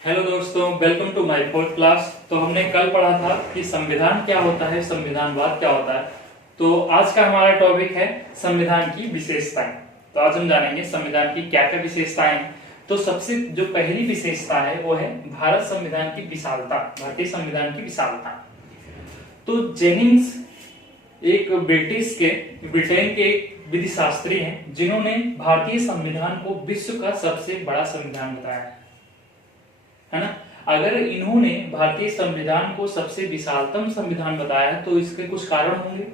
Hello दोस्तों, welcome to my fourth class. तो हमने कल पढ़ा था कि संविधान क्या होता है, संविधानवाद क्या होता है। तो आज का हमारा टॉपिक है संविधान की विशेषताएं। तो आज हम जानेंगे संविधान की क्या क्या विशेषताएं हैं। तो सबसे जो पहली विशेषता है वो है भारत संविधान की विशालता, भारतीय संविधान की विशालता। तो जेनिंग्स एक ब्रिटेन के एक विधि शास्त्री हैं जिन्होंने भारतीय संविधान को विश्व का सबसे बड़ा संविधान बताया है ना। अगर इन्होंने भारतीय संविधान को सबसे विशालतम संविधान बताया है तो इसके कुछ कारण होंगे।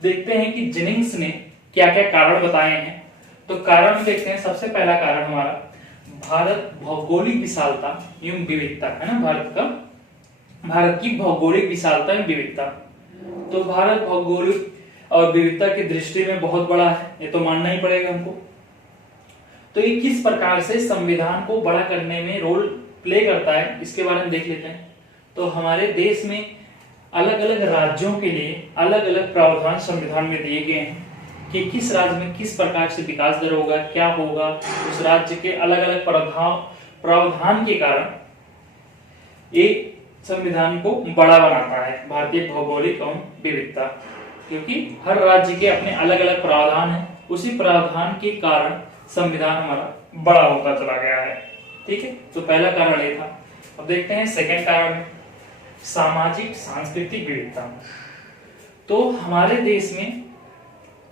देखते हैं कि जेनिंग्स ने क्या क्या कारण बताए हैं। तो कारण देखते हैं। सबसे पहला कारण हमारा भारत भौगोलिक विशालता एवं विविधता है ना। भारत की भौगोलिक विशालता एवं विविधता। तो भारत भौगोलिक और विविधता की दृष्टि में बहुत बड़ा है, ये तो मानना ही पड़ेगा हमको। तो ये किस प्रकार से संविधान को बड़ा करने में रोल प्ले करता है इसके बारे में देख लेते हैं। तो हमारे देश में अलग अलग राज्यों के लिए अलग अलग प्रावधान संविधान में दिए गए हैं कि किस राज्य में किस प्रकार से विकास दर होगा, क्या होगा। उस राज्य के अलग अलग प्रावधान के कारण एक संविधान को बड़ा बनाता है भारतीय भौगोलिक एवं विविधता, क्योंकि हर राज्य के अपने अलग अलग प्रावधान है। उसी प्रावधान के कारण संविधान हमारा बड़ा होता चला गया है। ठीक है, तो पहला कारण ये था। अब देखते हैं सेकंड कारण, सामाजिक सांस्कृतिक विविधता। तो हमारे देश में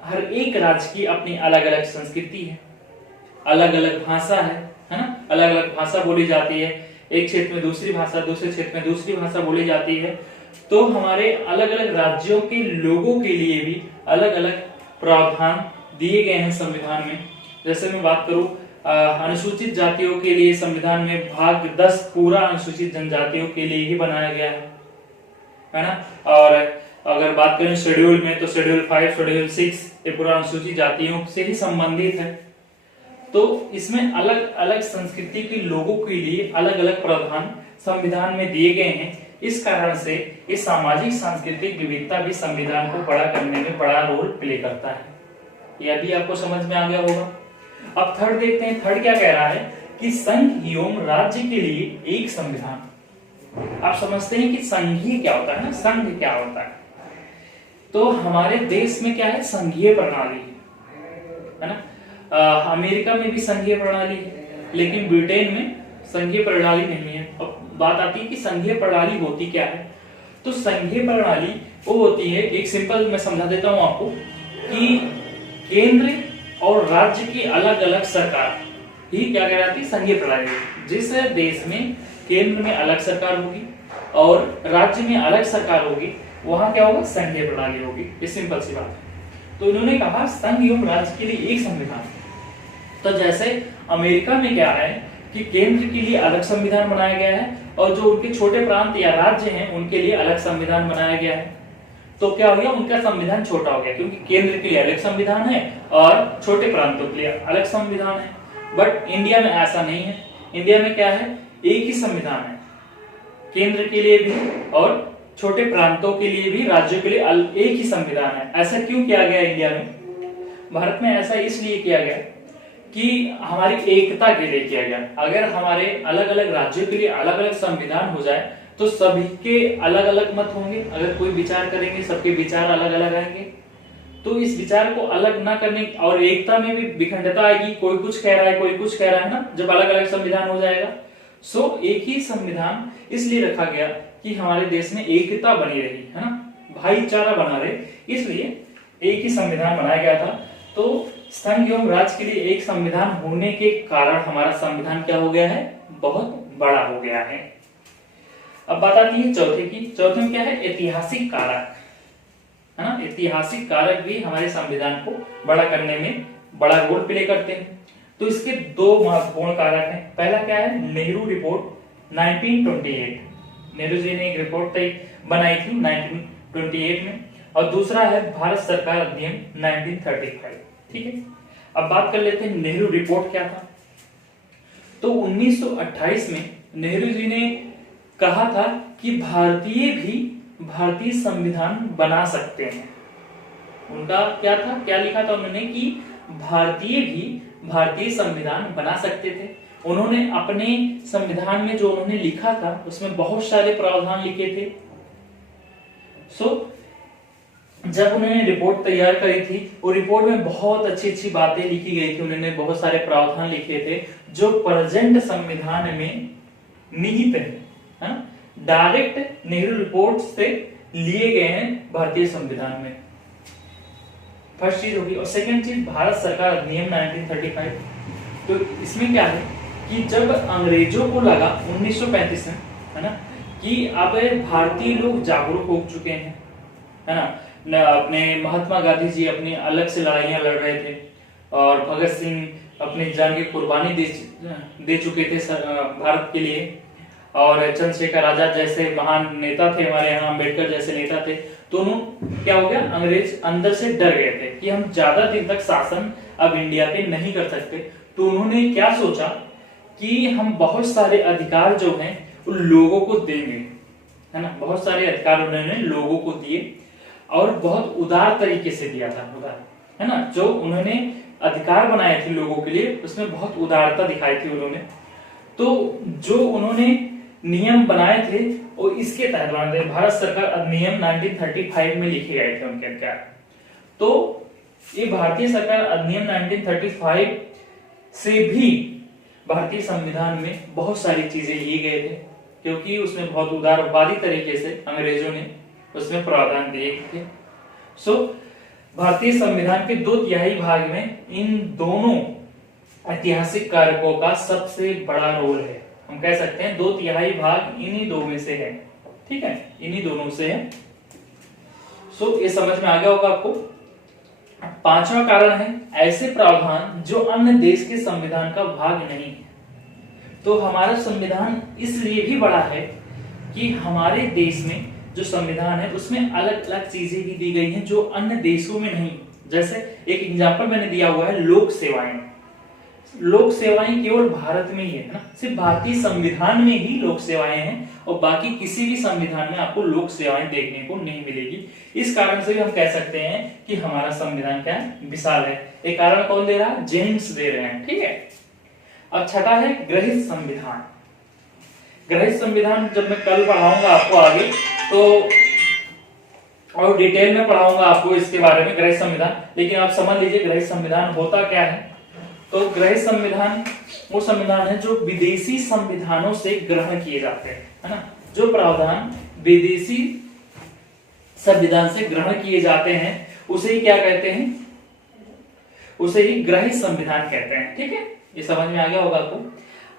हर एक राज्य की अपनी अलग अलग संस्कृति है, अलग अलग भाषा है ना। अलग अलग भाषा बोली जाती है, एक क्षेत्र में दूसरी भाषा, दूसरे क्षेत्र में दूसरी भाषा बोली जाती है। तो हमारे अलग अलग राज्यों के लोगों के लिए भी अलग अलग प्रावधान दिए गए हैं संविधान में। जैसे मैं बात करूं अनुसूचित जातियों के लिए संविधान में भाग 10 पूरा अनुसूचित जनजातियों के लिए ही बनाया गया है ना। और अगर बात करें शेड्यूल में तो शेड्यूल 5, शेड्यूल 6 ये पूरा अनुसूचित जातियों से ही संबंधित है। तो इसमें अलग अलग संस्कृति के लोगों के लिए अलग अलग प्रावधान संविधान में दिए गए हैं। इस कारण से इस सामाजिक सांस्कृतिक विविधता भी संविधान को बड़ा करने में बड़ा रोल प्ले करता है। यह भी आपको समझ में आ गया होगा। अब थर्ड देखते हैं। थर्ड क्या कह रहा है कि संघ एवं राज्य के लिए एक संविधान। आप समझते हैं कि संघीय क्या होता है ना, संघ क्या होता है। तो हमारे देश में क्या है, संघीय प्रणाली है ना। अमेरिका में भी संघीय प्रणाली है, लेकिन ब्रिटेन में संघीय प्रणाली नहीं है। अब बात आती है कि संघीय प्रणाली होती क्या है। तो संघीय प्रणाली वो होती है, एक सिंपल मैं समझा देता हूं आपको, कि केंद्र और राज्य की अलग अलग सरकार ही क्या कहलाती है, संघीय प्रणाली। जिस देश में केंद्र में अलग सरकार होगी और राज्य में अलग सरकार होगी वहां क्या होगा, संघीय प्रणाली होगी। ये सिंपल सी बात है। तो इन्होंने कहा संघ एवं राज्य के लिए एक संविधान। तो जैसे अमेरिका में क्या है कि केंद्र के लिए अलग संविधान बनाया गया है और जो उनके छोटे प्रांत या राज्य हैं उनके लिए अलग संविधान बनाया गया है। तो क्या हो गया, उनका संविधान छोटा हो गया, क्योंकि केंद्र के लिए अलग संविधान है और छोटे प्रांतों के लिए अलग संविधान है। बट इंडिया में ऐसा नहीं है। इंडिया में क्या है, एक ही संविधान है, केंद्र के लिए भी और छोटे प्रांतों के लिए भी, राज्यों के लिए एक ही संविधान है। ऐसा क्यों किया गया इंडिया में, भारत में ऐसा इसलिए किया गया कि हमारी एकता के लिए किया गया। अगर हमारे अलग अलग राज्यों के लिए अलग अलग संविधान हो जाए तो सभी के अलग अलग मत होंगे। अगर कोई विचार करेंगे सबके विचार अलग अलग आएंगे। तो इस विचार को अलग ना करने और एकता में भी विखंडता आएगी, कोई कुछ कह रहा है कोई कुछ कह रहा है ना, जब अलग अलग संविधान हो जाएगा। सो एक ही संविधान इसलिए रखा गया कि हमारे देश में एकता बनी रही है ना, भाईचारा बना रहे, इसलिए एक ही संविधान बनाया गया था। तो संघ एवं राज्य के लिए एक संविधान होने के कारण हमारा संविधान क्या हो गया है, बहुत बड़ा हो गया है। अब बात आती है चौथे की। चौथे में क्या है, ऐतिहासिक कारक है ना। ऐतिहासिक कारक भी हमारे संविधान को बड़ा करने में बड़ा रोल प्ले करते हैं। तो इसके दो महत्वपूर्ण कारक हैं। पहला क्या है, नेहरू रिपोर्ट 1928। नेहरू जी ने एक रिपोर्ट बनाई थी 1928 में। और दूसरा है भारत सरकार अधिनियम 1935। ठीक है, अब बात कर लेते हैं नेहरू रिपोर्ट क्या था। तो 1928 में नेहरू जी ने कहा था कि भारतीय भी भारतीय संविधान बना सकते हैं। उनका क्या था, क्या लिखा था उन्होंने कि भारतीय भी भारतीय संविधान बना सकते थे। उन्होंने अपने संविधान में जो उन्होंने लिखा था उसमें बहुत सारे प्रावधान लिखे थे। जब उन्होंने रिपोर्ट तैयार करी थी, वो रिपोर्ट में बहुत अच्छी अच्छी बातें लिखी गई थी, उन्होंने बहुत सारे प्रावधान लिखे थे जो प्रेजेंट संविधान में निहित है, डायरेक्ट नेहरू रिपोर्ट से लिए गए हैं भारतीय संविधान में। फर्स्ट चीज होगी। और सेकंड चीज, भारत सरकार अधिनियम 1935। तो इसमें क्या है कि जब अंग्रेजों को लगा 1935 में, है ना, कि अब भारतीय लोग जागरूक हो चुके हैं, है ना, अपने महात्मा गांधी जी अपनी अलग से लड़ाइयां लड़ रहे थे और भगत सिंह अपनी जान की कुर्बानी दे चुके थे भारत के लिए, और चंद्रशेखर आजाद जैसे महान नेता थे हमारे यहाँ, अम्बेडकर जैसे नेता थे। तो क्या हो गया, अंग्रेज अंदर से डर गए थे कि हम ज्यादा दिन तक शासन अब इंडिया पे नहीं कर सकते। तो उन्होंने क्या सोचा कि हम बहुत सारे अधिकार जो हैं उन लोगों को देंगे, है ना, बहुत सारे अधिकार उन्होंने लोगों को दिए और बहुत उदार तरीके से दिया था, उदार, है ना, जो उन्होंने अधिकार बनाए थे लोगों के लिए उसमें बहुत उदारता दिखाई थी उन्होंने। तो जो उन्होंने नियम बनाए थे और इसके तहत बनाए थे, भारत सरकार अधिनियम 1935 में लिखे गए थे उनके अधिकार। तो ये भारतीय सरकार अधिनियम 1935 से भी भारतीय संविधान में बहुत सारी चीजें लिए गए थे, क्योंकि उसमें बहुत उदारवादी तरीके से अंग्रेजों ने उसमें प्रावधान दिए थे। भारतीय संविधान के 2/3 भाग में इन दोनों ऐतिहासिक कारकों का सबसे बड़ा रोल है। हम कह सकते हैं 2/3 भाग इन्हीं दो में से है, ठीक है, इन्हीं दोनों से है। ये समझ में आ गया होगा आपको। पांचवा कारण है ऐसे प्रावधान जो अन्य देश के संविधान का भाग नहीं है। तो हमारा संविधान इसलिए भी बड़ा है कि हमारे देश में जो संविधान है उसमें अलग अलग चीजें भी दी गई हैं जो अन्य देशों में नहीं। जैसे एक एग्जांपल मैंने दिया हुआ है, लोक सेवाएं। लोक सेवाएं केवल भारत में ही है ना, सिर्फ भारतीय संविधान में ही लोक सेवाएं हैं और बाकी किसी भी संविधान में आपको लोक सेवाएं देखने को नहीं मिलेगी। इस कारण से भी हम कह सकते हैं कि हमारा संविधान क्या है, विशाल है। एक कारण कौन दे रहा है, जेम्स दे रहे हैं, ठीक है। अब छठा है ग्रहित संविधान। ग्रहित संविधान जब मैं कल पढ़ाऊंगा आपको आगे तो और डिटेल में पढ़ाऊंगा आपको इसके बारे में ग्रहित संविधान, लेकिन आप समझ लीजिए ग्रहित संविधान होता क्या है। तो ग्रहित संविधान वो संविधान है जो विदेशी संविधानों से ग्रहण किए जाते हैं, है ना, जो प्रावधान विदेशी संविधान से ग्रहण किए जाते हैं उसे ही क्या कहते हैं, उसे ही ग्रहित संविधान कहते हैं, ठीक है। ये समझ में आ गया होगा आपको।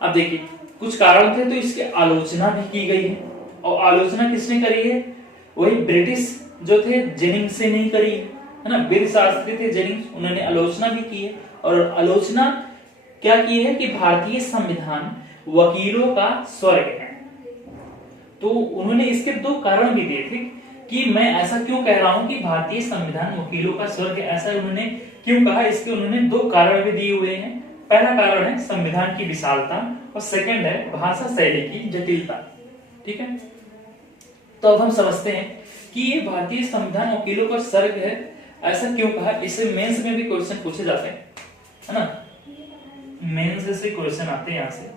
अब देखिए कुछ कारण थे तो इसकी आलोचना भी की गई है, और आलोचना किसने करी है, वही ब्रिटिश जो थे जेनिंग्स से नहीं करी है ना, वीर शास्त्री थे जेनिंग्स, उन्होंने आलोचना भी की है। और आलोचना क्या की है कि भारतीय संविधान वकीलों का स्वर्ग है। तो उन्होंने इसके दो कारण भी दिए थे कि मैं ऐसा क्यों कह रहा हूं कि भारतीय संविधान वकीलों का स्वर्ग है, ऐसा उन्होंने क्यों कहा, इसके उन्होंने दो कारण भी दिए हुए हैं। पहला कारण है संविधान की विशालता और सेकंड है भाषा शैली की जटिलता, ठीक है। तो अब हम समझते हैं कि ये भारतीय संविधान वकीलों का स्वर्ग है, ऐसा क्यों कहा। इसे मेंस में भी क्वेश्चन पूछे जाते हैं, है ना, मेंस से क्वेश्चन आते हैं यहाँ से,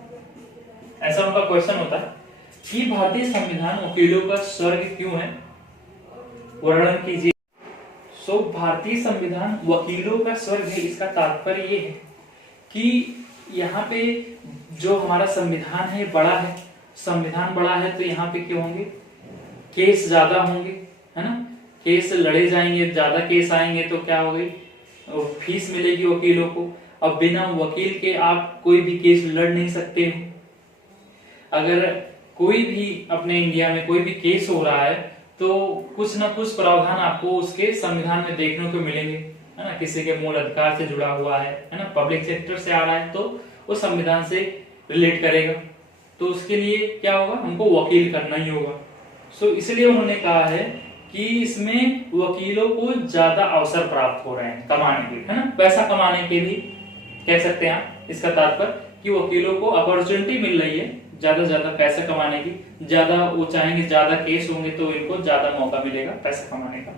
ऐसा उनका क्वेश्चन होता है कि भारतीय संविधान वकीलों का स्वर्ग क्यों है, वर्णन कीजिए। भारतीय संविधान वकीलों का स्वर्ग है, इसका तात्पर्य ये है कि यहाँ पे जो हमारा संविधान है बड़ा है, संविधान बड़ा है तो यहाँ पे क्या होंगे, केस ज्यादा होंगे, है ना, केस लड़े जाएंगे, ज्यादा केस आएंगे तो क्या होगी, फीस मिलेगी वकीलों को। अब बिना वकील के आप कोई भी केस लड़ नहीं सकते हो। अगर कोई भी अपने इंडिया में कोई भी केस हो रहा है तो कुछ ना कुछ प्रावधान आपको उसके संविधान में देखने को मिलेंगे, है ना, किसी के मूल अधिकार से जुड़ा हुआ है ना, पब्लिक सेक्टर से आ रहा है तो वो संविधान से रिलेट करेगा। तो उसके लिए क्या होगा, हमको वकील करना ही होगा। इसलिए उन्होंने कहा है कि इसमें वकीलों को ज्यादा अवसर प्राप्त हो रहे हैं कमाने के, है ना, पैसा कमाने के भी कह सकते हैं आप। इसका तात्पर्य कि वकीलों को अपॉर्चुनिटी मिल रही है ज्यादा पैसा कमाने की, ज्यादा वो चाहेंगे, ज्यादा केस होंगे तो इनको ज्यादा मौका मिलेगा पैसा कमाने का।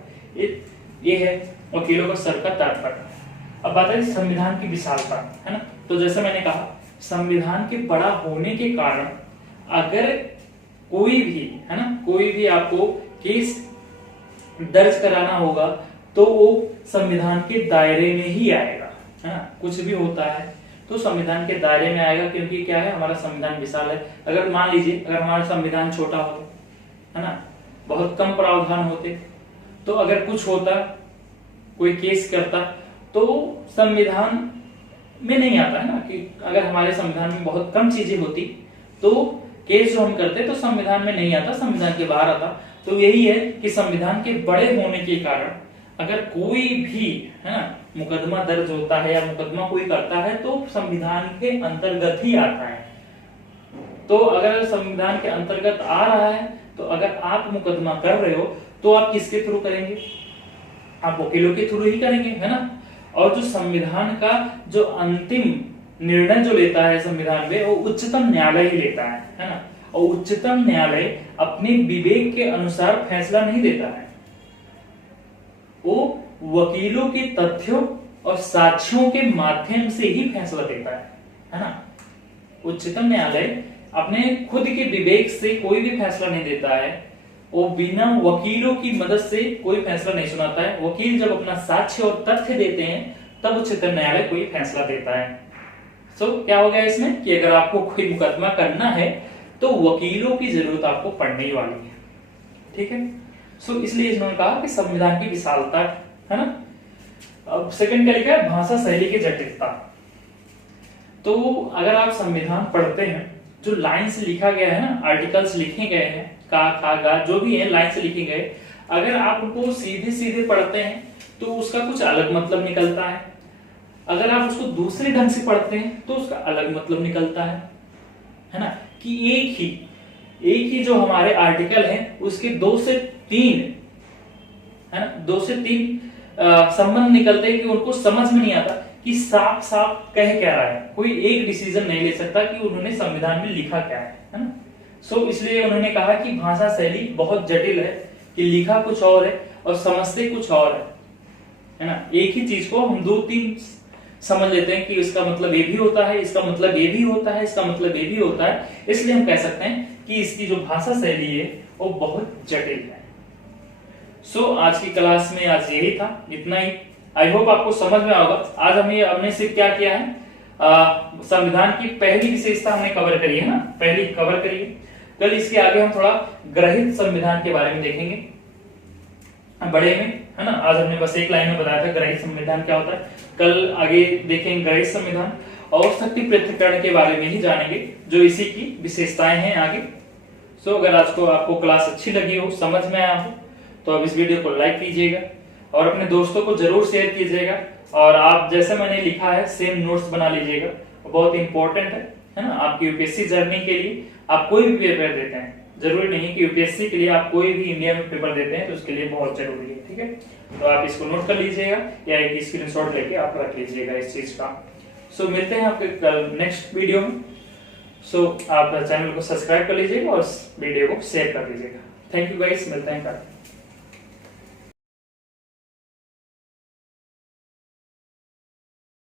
ये है वकीलों का स्वर्ग का तात्पर्य। अब बात है संविधान की विशालता, है ना। तो जैसे मैंने कहा संविधान के बड़ा होने के कारण अगर कोई भी, है ना, कोई भी आपको केस दर्ज कराना होगा तो वो संविधान के दायरे में ही आएगा, है ना। कुछ भी होता है तो संविधान के दायरे में आएगा, क्योंकि क्या है, हमारा संविधान विशाल है। अगर मान लीजिए अगर हमारा संविधान छोटा हो, है ना, बहुत कम प्रावधान होते, तो अगर कुछ होता, कोई केस करता, तो संविधान में नहीं आता, है ना, कि अगर हमारे संविधान में बहुत कम चीजें होती तो केस जो हम करते तो संविधान में नहीं आता, संविधान के बाहर आता। तो यही है कि संविधान के बड़े होने के कारण अगर कोई भी, है ना, मुकदमा दर्ज होता है या मुकदमा कोई करता है तो संविधान के अंतर्गत ही आता है। तो अगर संविधान के अंतर्गत आ रहा है तो अगर आप मुकदमा कर रहे हो तो आप किसके थ्रू करेंगे? आप वकीलों के थ्रू ही करेंगे, है ना। और जो संविधान का जो अंतिम निर्णय जो लेता है संविधान में, वो उच्चतम न्यायालय ही लेता है ना। और उच्चतम न्यायालय अपने विवेक के अनुसार फैसला नहीं देता है, वो वकीलों के तथ्यों और साक्ष्यों के माध्यम से ही फैसला देता है ना। उच्चतम न्यायालय अपने खुद के विवेक से कोई भी फैसला नहीं देता है, वो बिना वकीलों की मदद से कोई फैसला नहीं सुनाता है। वकील जब अपना साक्ष्य और तथ्य देते हैं तब उच्चतम न्यायालय कोई फैसला देता है। सो क्या हो गया इसमें कि अगर आपको कोई मुकदमा करना है तो वकीलों की जरूरत आपको पड़ने ही वाली है, ठीक है। सो इसलिए इन्होंने कहा कि संविधान की विशालता, है ना। अब सेकंड क्या लिखा है, भाषा शैली की जटिलता। तो अगर आप संविधान पढ़ते हैं, जो लाइन से लिखा गया है ना, आर्टिकल्स लिखे गए हैं, का, खा, गा, जो भी है लाइन से लिखे गए, अगर आप उनको सीधे सीधे पढ़ते हैं तो उसका कुछ अलग मतलब निकलता है। अगर आप उसको दूसरे ढंग से पढ़ते हैं तो उसका अलग मतलब निकलता है ना। कि एक ही जो हमारे आर्टिकल हैं उसके 2 से 3, है ना, 2 से 3 संबंध निकलते हैं कि उनको समझ में नहीं आता कि साफ साफ कह क्या रहा है। कोई एक डिसीजन नहीं ले सकता कि उन्होंने संविधान में लिखा क्या है ना। सो इसलिए उन्होंने कहा कि भाषा शैली बहुत जटिल है, कि लिखा कुछ और है और समझते कुछ और है ना। एक ही चीज को हम 2-3 समझ लेते हैं कि इसका मतलब ये भी होता है, इसका मतलब ये भी होता है, इसका मतलब ये भी होता है। इसलिए हम कह सकते हैं कि इसकी जो भाषा शैली है वो बहुत जटिल है। सो आज की क्लास में आज यही था, इतना ही। आई होप आपको समझ में आएगा। आज हमने सिर्फ क्या किया है, संविधान की पहली विशेषता हमने कवर करी है ना, पहली कवर करी है। कल इसके आगे हम थोड़ा ग्रहित संविधान के बारे में देखेंगे बड़े में, है ना। आज हमने बस एक लाइन में बताया था ग्रहित संविधान क्या होता है। कल आगे देखेंगे ग्रहित संविधान और शक्ति पृथक्करण के बारे में ही जानेंगे, जो इसी की विशेषताएं हैं आगे। सो अगर आज को आपको क्लास अच्छी लगी हो, समझ में आया हो, तो आप इस वीडियो को लाइक कीजिएगा और अपने दोस्तों को जरूर शेयर कीजिएगा। और आप जैसे मैंने लिखा है सेम नोट्स बना लीजिएगा, बहुत इंपॉर्टेंट है ना आपकी यूपीएससी जर्नी के लिए। आप कोई भी पेपर देते हैं, जरूरी नहीं कि यूपीएससी के लिए, आप कोई भी इंडिया में पेपर देते हैं तो उसके लिए बहुत जरूरी है, ठीक है। तो आप इसको नोट कर लीजिएगा या एक स्क्रीनशॉट लेके आप रख लीजिएगा इस चीज का। सो मिलते हैं आपके कल नेक्स्ट वीडियो में। सो आप चैनल को सब्सक्राइब कर लीजिएगा और वीडियो को शेयर कर लीजिएगा। थैंक यू गाइस, मिलते हैं कल।